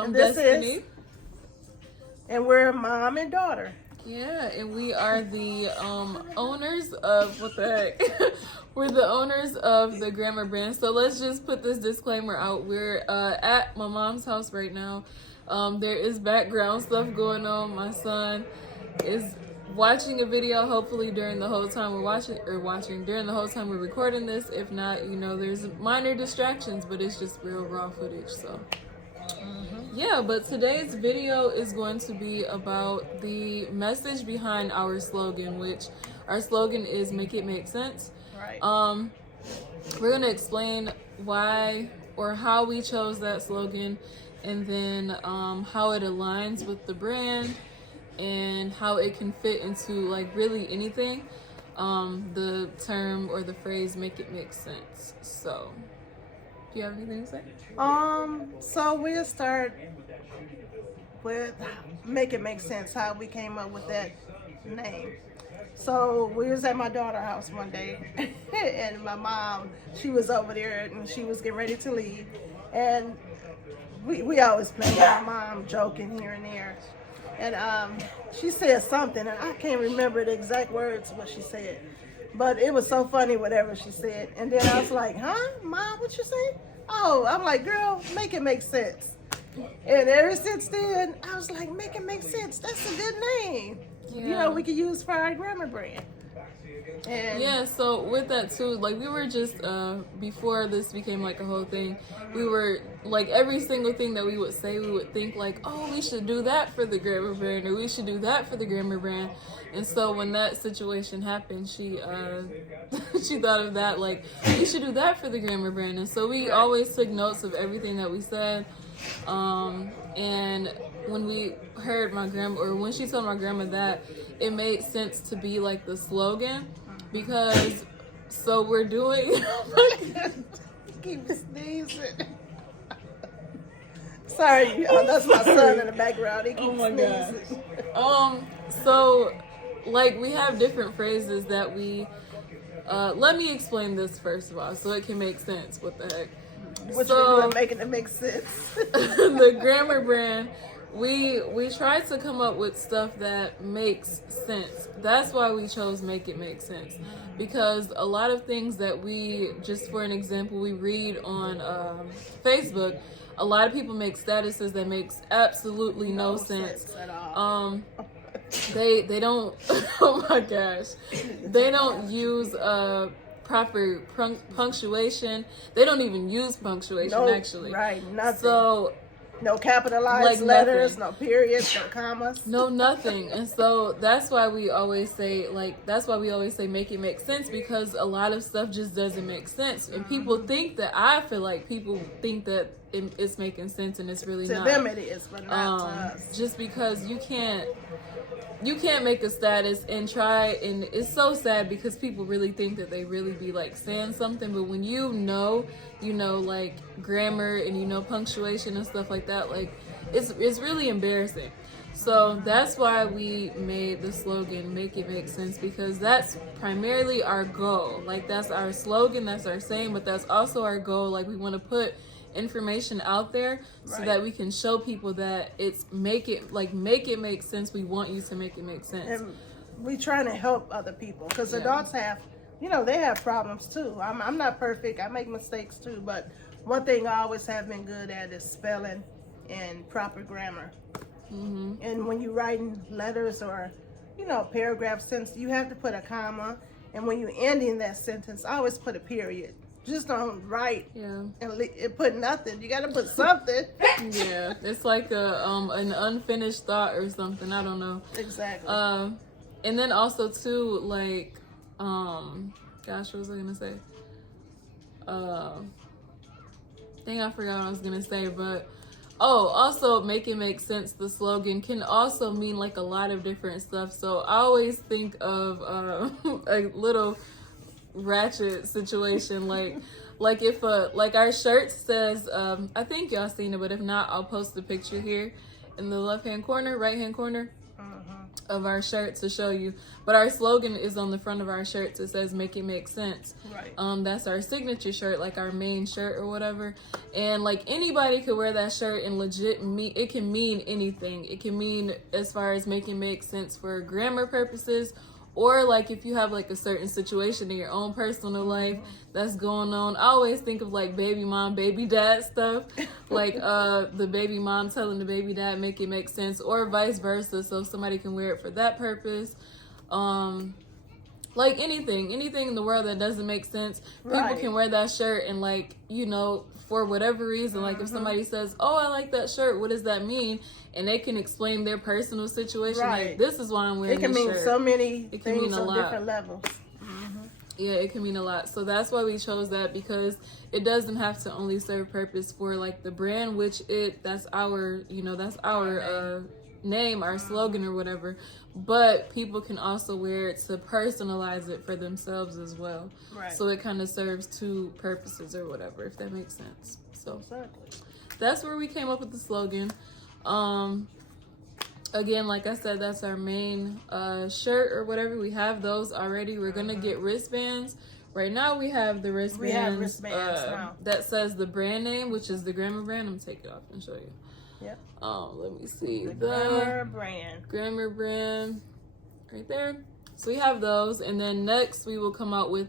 I'm this Destiny. is, and we're mom and daughter. Yeah, and we are the owners of what the heck? We're the owners of the Grammar brand. So let's just put this disclaimer out. We're at my mom's house right now. There is background stuff going on. My son is watching a video, hopefully during the whole time during the whole time we're recording this. If not, there's minor distractions, but it's just real raw footage. So yeah, but today's video is going to be about the message behind our slogan, which our slogan is "Make It Make Sense." Right. We're gonna explain why or how we chose that slogan, and then how it aligns with the brand and how it can fit into like really anything. The term or the phrase "Make It Make Sense." So, do you have anything to say? So we'll start with Make It Make Sense, how we came up with that name. So we was at my daughter's house one day and my mom, she was over there and she was getting ready to leave. And we always play with my mom, joking here and there. And she said something, and I can't remember the exact words what she said. But it was so funny, whatever she said. And then I was like, huh, Mom, what you say? Oh, I'm like, girl, make it make sense. And ever since then, I was like, make it make sense. That's a good name. Yeah. We could use for our grammar brand. And yeah, so with that too, like we were just, before this became like a whole thing, we were like every single thing that we would say, we would think like, oh, we should do that for the grammar brand, or we should do that for the grammar brand. And so when that situation happened, she she thought of that, like, we should do that for the grammar brand. And so we always took notes of everything that we said. And when we heard when she told my grandma that, it made sense to be like the slogan, because so we're doing keep sneezing. Sorry, that's my son in the background. He keeps sneezing. So like we have different phrases that we let me explain this first of all so it can make sense. What the heck? What you doing making it make sense? The grammar brand, we tried to come up with stuff that makes sense. That's why we chose Make It Make Sense, because a lot of things that we, just for an example, we read on Facebook, a lot of people make statuses that makes absolutely no sense at all. They don't oh my gosh, they don't use proper punctuation. They don't even use punctuation, actually. Right, nothing. So no capitalized letters, no periods, no commas. No, nothing. And so that's why we always say make it make sense, because a lot of stuff just doesn't make sense. And people think that, I feel like people think that it's making sense, and it's really not. To them it is, but not to us. Just because you can't make a status and try, and it's so sad because people really think that they really be like saying something, but when you know like grammar and punctuation and stuff like that, like it's really embarrassing. So that's why we made the slogan Make It Make Sense, because that's primarily our goal. Like that's our slogan, that's our saying, but that's also our goal. Like we want to put information out there so that we can show people that make it make sense. We want you to make it make sense. And we trying to help other people, because adults have, they have problems too. I'm not perfect. I make mistakes too, but one thing I always have been good at is spelling and proper grammar. Mm-hmm. And when you're writing letters or paragraph sentence, you have to put a comma, and when you're ending that sentence, always put a period. Just don't write and put nothing. You got to put something. Yeah, it's like an unfinished thought or something. I don't know. Exactly. And then also too, like, gosh, what was I gonna say? Dang, I forgot what I was gonna say. But also Make It Make Sense. The slogan can also mean like a lot of different stuff. So I always think of a little ratchet situation, like if like our shirt says I think y'all seen it, but if not, I'll post the picture here in the right hand corner. of our shirt to show you. But our slogan is on the front of our shirts. It says "Make it make sense." Right. That's our signature shirt, like our main shirt or whatever. And like anybody could wear that shirt and it can mean anything. It can mean as far as making make sense for grammar purposes, or like if you have like a certain situation in your own personal life that's going on. I always think of like baby mom, baby dad stuff, like the baby mom telling the baby dad make it make sense, or vice versa, so somebody can wear it for that purpose. Like anything in the world that doesn't make sense, people can wear that shirt and like, you know, for whatever reason, like if somebody says, "Oh, I like that shirt, what does that mean?" and they can explain their personal situation, like, this is why I'm wearing this shirt. It can mean so many it can things mean a on lot. Different levels. Yeah, it can mean a lot. So that's why we chose that, because it doesn't have to only serve purpose for like the brand, which that's our, you know, that's our name, our slogan or whatever. But people can also wear it to personalize it for themselves as well. Right. So it kind of serves two purposes or whatever, if that makes sense. So exactly. That's where we came up with the slogan. Again, like I said, that's our main shirt or whatever. We have those already. We're gonna get wristbands. Right now we have the wristbands, now that says the brand name, which is the Grammar brand. I'm gonna take it off and show you. Yep. Let me see. The Grammar brand. Grammar brand right there. So we have those, and then next we will come out with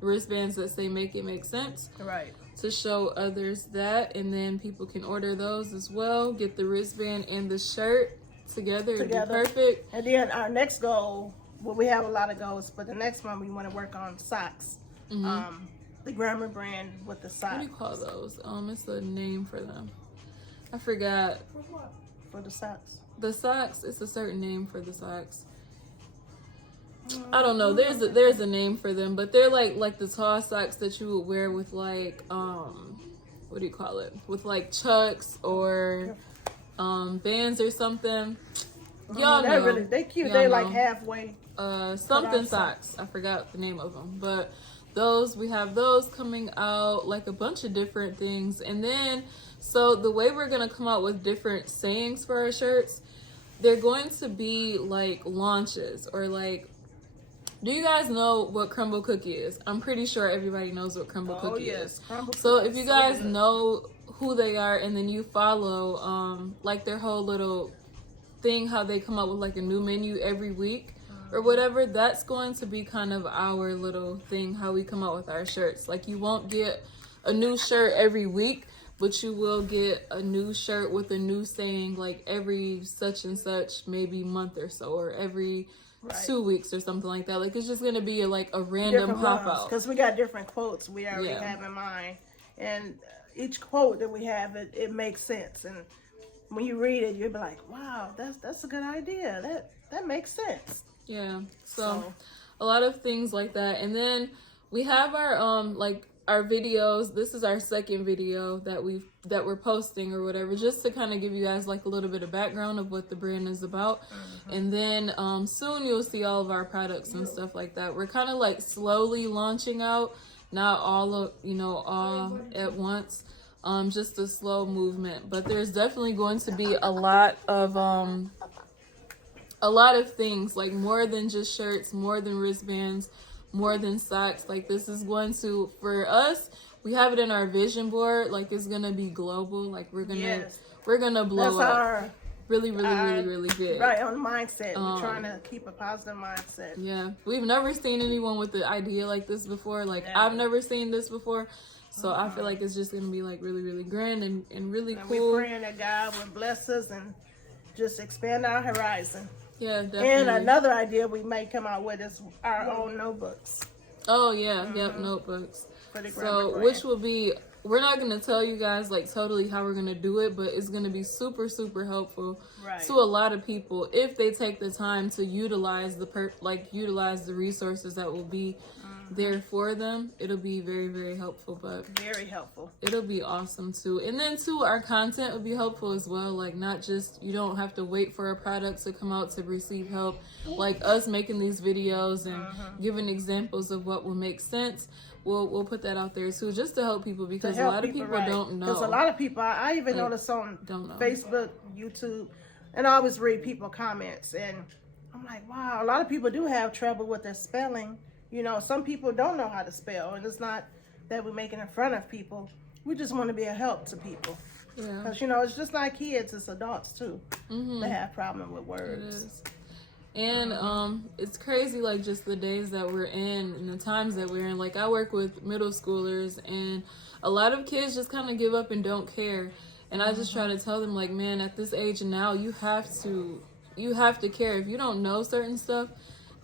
wristbands that say "Make it make sense." Right. To show others that, and then people can order those as well. Get the wristband and the shirt together. It'd be perfect. And then our next goal, well, we have a lot of goals, but the next one we want to work on socks. The Grammar brand with the socks. What do you call those? It's a name for them. I forgot. For what? For the socks. The socks. It's a certain name for the socks. I don't know. There's a name for them, but they're like the tall socks that you would wear with like what do you call it? With like Chucks or Vans or something. Y'all know. They cute. Y'all they know. like halfway. Something socks. I forgot the name of them, but we have those coming out, like a bunch of different things. And then, so the way we're gonna come out with different sayings for our shirts, they're going to be like launches or like. Do you guys know what crumble cookie is? I'm pretty sure everybody knows what crumble cookie is. So if you guys know who they are, and then you follow like their whole little thing, how they come up with like a new menu every week or whatever, that's going to be kind of our little thing, how we come out with our shirts. Like you won't get a new shirt every week, but you will get a new shirt with a new saying like every such and such, maybe month or so, or every 2 weeks or something like that. Like it's just gonna be like a random pop out, because we got different quotes we already have in mind, and each quote that we have, it makes sense, and when you read it, you'll be like, wow, that's a good idea, that makes sense. Yeah. So a lot of things like that. And then we have our like our videos. This is our second video that we're posting or whatever, just to kind of give you guys like a little bit of background of what the brand is about. And then soon you'll see all of our products and stuff like that. We're kind of like slowly launching out, not all at once, just a slow movement. But there's definitely going to be a lot of things, like more than just shirts, more than wristbands, more than socks. Like this is going to, for us, we have it in our vision board, like it's gonna be global. Like we're gonna blow up really big. Right, on mindset. We're trying to keep a positive mindset. Yeah, we've never seen anyone with the idea like this before. Like I've never seen this before, so I feel like it's just gonna be like really grand and really cool. We're praying that God will bless us and just expand our horizon. Yeah, definitely. And another idea we may come out with is our own notebooks. Oh yeah, yep, notebooks. For the so which will be, we're not going to tell you guys like totally how we're going to do it, but it's going to be super helpful to a lot of people if they take the time to utilize the resources that will be there for them. It'll be very helpful, but very helpful. It'll be awesome too. And then too, our content will be helpful as well. Like not just, you don't have to wait for a product to come out to receive help. Like us making these videos and giving examples of what will make sense. We'll put that out there too, just to help people, because a lot of people don't know. Because a lot of people, I even noticed on Facebook, YouTube, And I always read people comments, and I'm like, wow, a lot of people do have trouble with their spelling. You know, some people don't know how to spell, and it's not that we're making it fun of people. We just want to be a help to people. Yeah. Because, you know, it's just like kids, it's adults too that have problem with It words. is. And it's crazy, like, just the days that we're in and the times that we're in. Like, I work with middle schoolers, and a lot of kids just kind of give up and don't care. And I just try to tell them, like, man, at this age now, you have to care. If you don't know certain stuff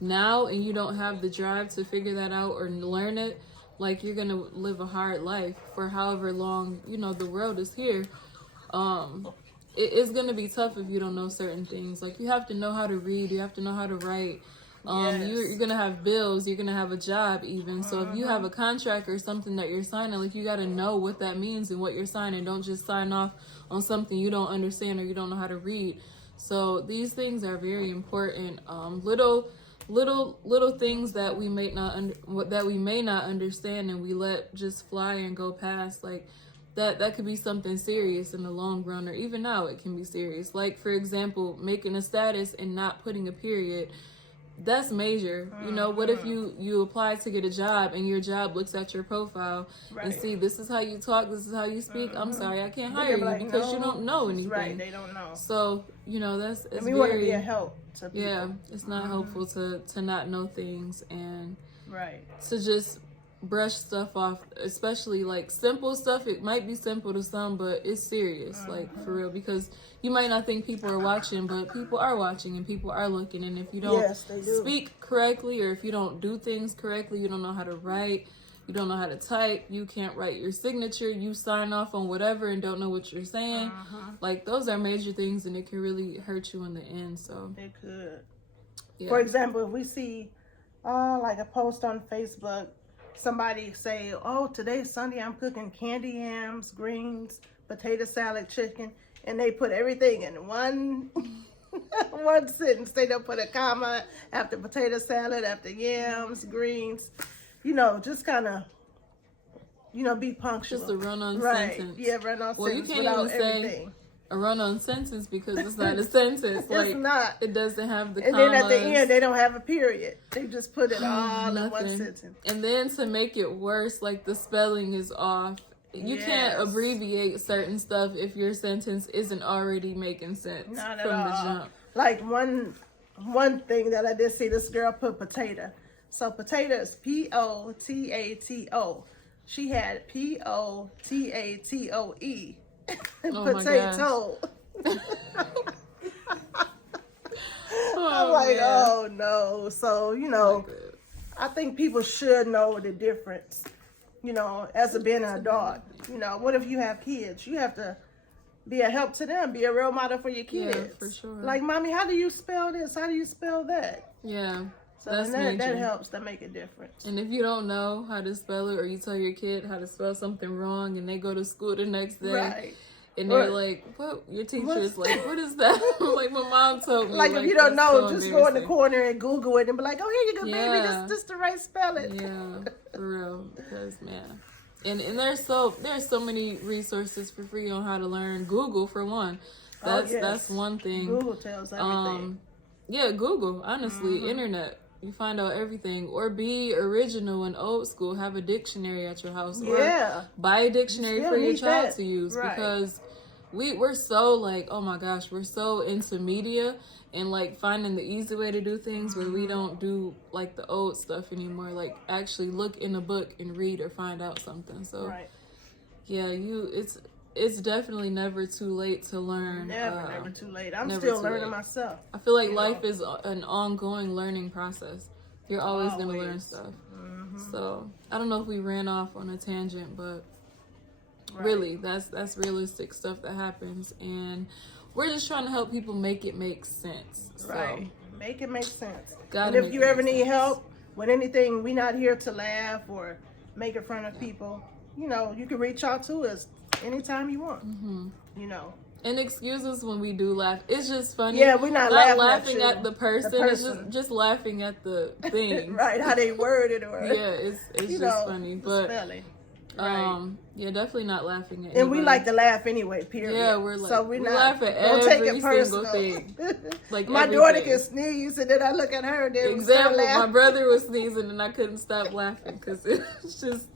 now and you don't have the drive to figure that out or learn it, like, you're gonna live a hard life for however long, you know, the world is here. It's gonna be tough if you don't know certain things. Like, you have to know how to read, you have to know how to write. You're gonna have bills, you're gonna have a job even. So if you have a contract or something that you're signing, like, you gotta know what that means and what you're signing. Don't just sign off on something you don't understand or you don't know how to read. So these things are very important. Little things that we may not understand and we let just fly and go past, like that could be something serious in the long run, or even now it can be serious. Like, for example, making a status and not putting a period. That's major. You know, what if you apply to get a job and your job looks at your profile and see, this is how you talk, this is how you speak. I'm sorry, I can't hire you because you don't know anything. Right, they don't know. So, you know, it's and we want to be a help to people. Yeah, it's not helpful to not know things and right, to just brush stuff off, especially like simple stuff. It might be simple to some, but it's serious, like, for real, because you might not think people are watching, but people are watching and people are looking. And if you don't speak correctly, or if you don't do things correctly, you don't know how to write, you don't know how to type, you can't write your signature, you sign off on whatever and don't know what you're saying. Like, those are major things, and it can really hurt you in the end. So it could. Yeah. For example, if we see like a post on Facebook, somebody say, oh, today's Sunday, I'm cooking candy yams, greens, potato salad, chicken, and they put everything in one one sentence. They don't put a comma after potato salad, after yams, greens. You know, just kind of, you know, be punctual. Just a run-on right. sentence. Yeah, run-on well, sentence. You can't even say a run-on sentence because it's not a sentence. Like, it's not. It doesn't have the and commas. then at the end, they don't have a period. They just put it all in one sentence. And then to make it worse, like, the spelling is off. You can't abbreviate certain stuff if your sentence isn't already making sense not from at the all. jump. Like, one thing that I did see, this girl put potato. So potato is Potato. She had Potatoe. Potato. I'm like, oh no. So, you know, I think people should know the difference. You know, as being an adult, you know, what if you have kids? You have to be a help to them, be a role model for your kids. Yeah, for sure. Like, mommy, how do you spell this? How do you spell that? Yeah. So that helps to make a difference. And if you don't know how to spell it, or you tell your kid how to spell something wrong and they go to school the next day, right. and they're like, what? Your teacher is like, what is that? Like, my mom told me. Like, if you don't know, just go in the corner and Google it and be like, oh, here you go, baby. This is the right spelling. Yeah, for real. Because, man. And there's so many resources for free on how to learn. Google, for one. That's one thing. Google tells everything. Yeah, Google, honestly, internet. You find out everything. Or be original and old school. Have a dictionary at your house. Or buy a dictionary for your child to use. Right. Because we're so, like, oh my gosh, we're so into media and, like, finding the easy way to do things where we don't do, like, the old stuff anymore. Like, actually look in a book and read or find out something. So, yeah, it's definitely never too late to learn. Never too late. I'm still learning myself. I feel like life is an ongoing learning process. You're always going to learn stuff. So, I don't know if we ran off on a tangent, but really, that's realistic stuff that happens. And we're just trying to help people make it make sense. So, make it make sense. And if you ever need help with anything, we're not here to laugh or make it fun of people. You know, you can reach out to us anytime you want. You know. And excuse us when we do laugh. It's just funny. Yeah, we're not laughing at the person. It's just laughing at the thing. Right, how they word it, or yeah, it's just funny. But Right. Yeah, definitely not laughing at And we anybody. like to laugh anyway, period. Yeah, we're like, so we not, laugh at don't take every it single personal. thing. Like my everything. daughter can sneeze, and then I look at her, and then we start Example, my laughing. brother was sneezing and I couldn't stop laughing because it was just,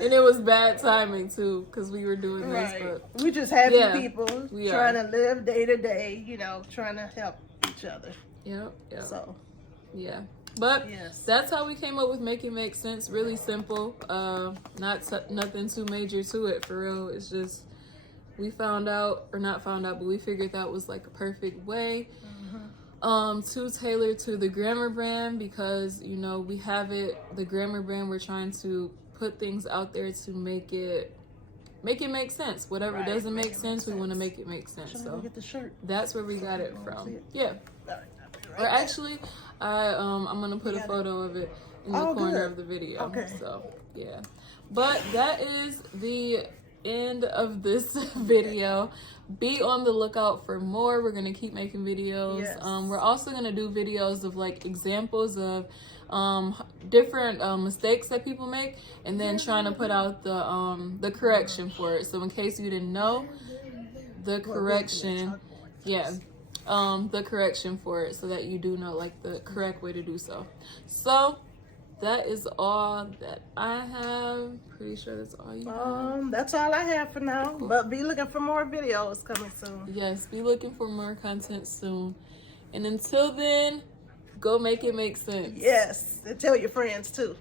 and it was bad timing too because we were doing this. But We just happy yeah, people we trying are. to live day to day, you know, trying to help each other. Yep. So, yeah. But yes. that's how we came up with Make It Make Sense. Really simple. Nothing too major to it, for real. It's just we found out, or not found out, but we figured that was like a perfect way to tailor to the Grammar brand, because you know we have it, the Grammar brand. We're trying to put things out there to make it make sense. Whatever doesn't make sense, we want to make it make sense. So get the shirt. That's where we got it from. Yeah. Or actually, I'm gonna put a photo of it in the corner of the video. Okay. So yeah, but that is the end of this video. Be on the lookout for more. We're gonna keep making videos. Yes. We're also gonna do videos of like examples of different mistakes that people make, and then trying to put out the correction for it. So in case you didn't know, the correction, the correction for it, so that you do know like the correct way to do so. So that is all that I have. Pretty sure that's all you have. That's all I have for now. Cool. But be looking for more videos coming soon. Yes, be looking for more content soon. And until then, go make it make sense. Yes, and tell your friends too.